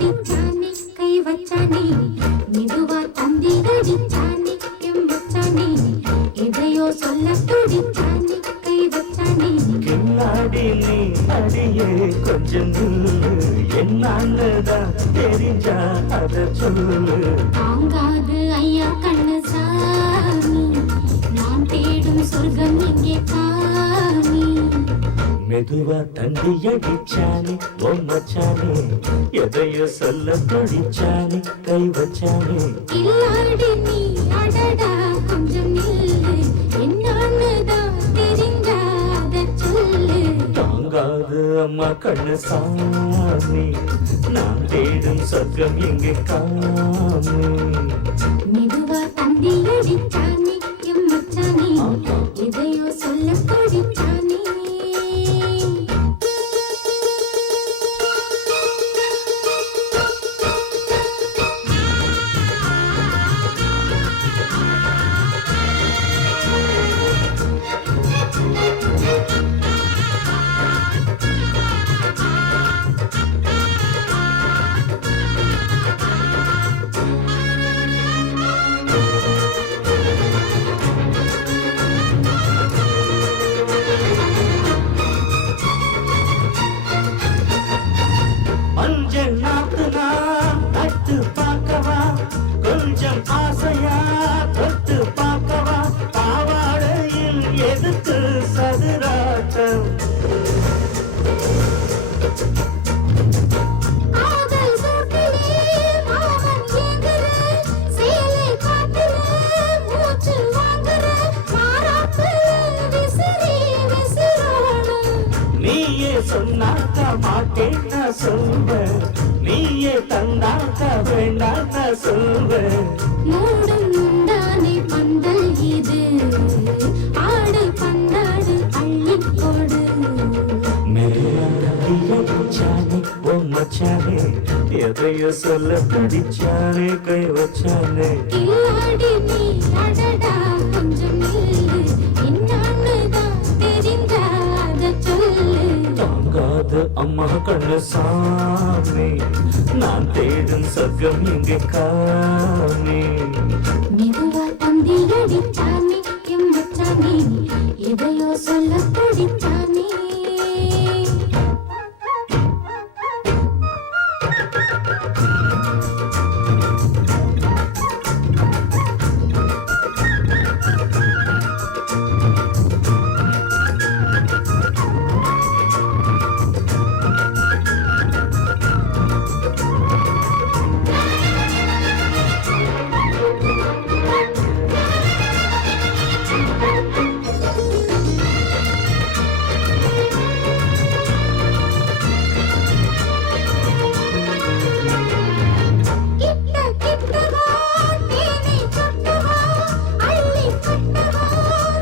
துடிச்சானே கை வச்சானே மெதுவா தந்தி அடிச்சானே எம் வச்சானே எதையோ சொல்ல துடிச்சானே கை வச்சானே கில்லாடி நீ அடியே கொஞ்சம் என்னதான் தெரிஞ்சா அத சொல்லு தாங்காது ஐயா கண்ணு சாமி நான் தேடும் சொர்க்கம் இங்கே காமி மெதுவா தந்தி அடிச்சானே ஓ மச்சானே எதையோ சொல்ல துடிச்சானே கை வச்சானே கில்லாடி நீ அடடா கொஞ்சம் நில்லு என்னன்னுதான் தெரிஞ்சாத சொல்லு தாங்காது அம்மா கண்ணு சாமி நான் தேடும் சொர்க்கம் எங்கே காமி மெதுவா தந்தி அடிச்சானே எம் மச்சானே எதையோ சொல்ல துடிச்சானே மஞ்சள் நாத்துனா நட்டு பார்க்கவா கொஞ்சம் ஆசையா தொட்டு பார்க்கவா பாவாடையில் எதுக்கு சதுராட்டம் ஆதல் சூட்டிலே மாமன் ஏங்குற சேலை காட்டுல மூச்சு வாங்குற மாறாப்பு விசிறி விசிறோணும் நீயே சொன்னாக்க மாட்டேன் நான் சொல்வேன் நீயே தந்தாக்க வேண்டாம் நான் சொல்வேன் மூடும் முந்தானை பந்தல் இது ஆடு பந்தாடு அள்ளிக்கொடு மெதுவாச்சானே ஓ மச்சானே எதையோ சொல்ல பிடிச்சானே கை வச்சானே கில்லாடி நீ அடடா கொஞ்சம் நில்லு என்னன்னுதான் தெரிஞ்சாத சொல்லு தாங்காது அம்மா கண்ணு சாமி நான் தேடும் சொர்க்கம் எங்கே காமி மெதுவா தந்தி அடிச்சானே எம் வச்சானே எதையோ சொல்ல துடிச்சானே கிட்ட கிட்டவா தேனை கொட்டவா அள்ளி கட்டவா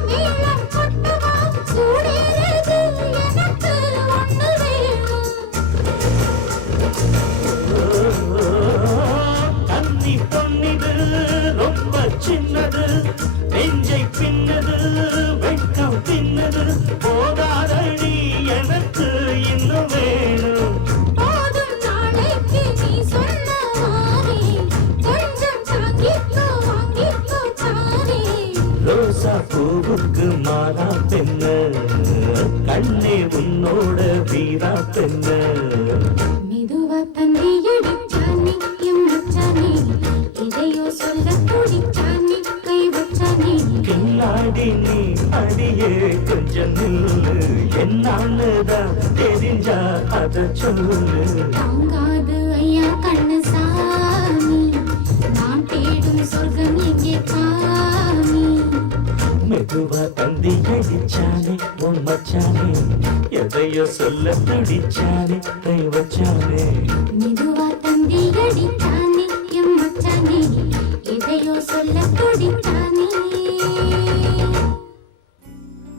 மேளம் கொட்டவா சூடேறது எனக்கு ஒண்ணு வேணும் தண்ணி பொன்னிது ரொம்ப சின்னது நெஞ்சை பின்னது வெட்கம் பின்னது போதாதடி எனக்கு இன்னும் வேணும் போதும் நாளைக்கு நீ சொன்ன மாறி கொஞ்சம் தாங்கிக்கோ வாங்கிக்கோ தானே ரோசா பூவுக்கு மாறா பெண்ண கண்ணே உன்னோட வீரா பெண்ண மெதுவா தந்தி அடிச்சானே எம் வச்சானே எதையோ சொல்ல துடிச்சானே கை வச்சானே கில்லாடி நீ அடியே கொஞ்சம் நில்லு என்னான்னுதான் தெரிஞ்சா அத சொல்லு தாங்காது ஐயா கண்ணு சாமி நான் தேடும் சொர்க்கம் இங்கே காமி மெதுவா தந்தி அடிச்சானே உன் மச்சானே எதையோ சொல்ல துடிச்சானே கை வச்சானே மெதுவா தந்தி அடிச்சானே எம் வச்சானே எதையோ சொல்ல துடிச்சானே